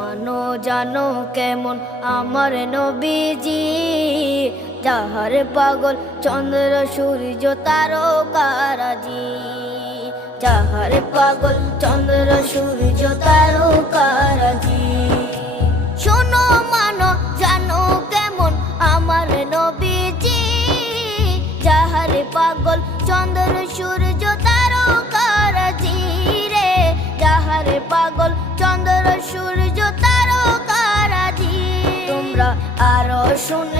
মানো জানো কেমন আমার নবীজি, যাহার পাগল চন্দ্র সূর্য তারকারাজি, যাহার পাগল চন্দ্র সূর্য তারকারাজি। শোনো মানো জানো কেমন আমার নবীজি, যাহার পাগল চন্দ্র সূর্য তারকারাজি রে, যাহার পাগল চন্দ্র সূর্য তারকারাজি। তোমরা আরো শুনে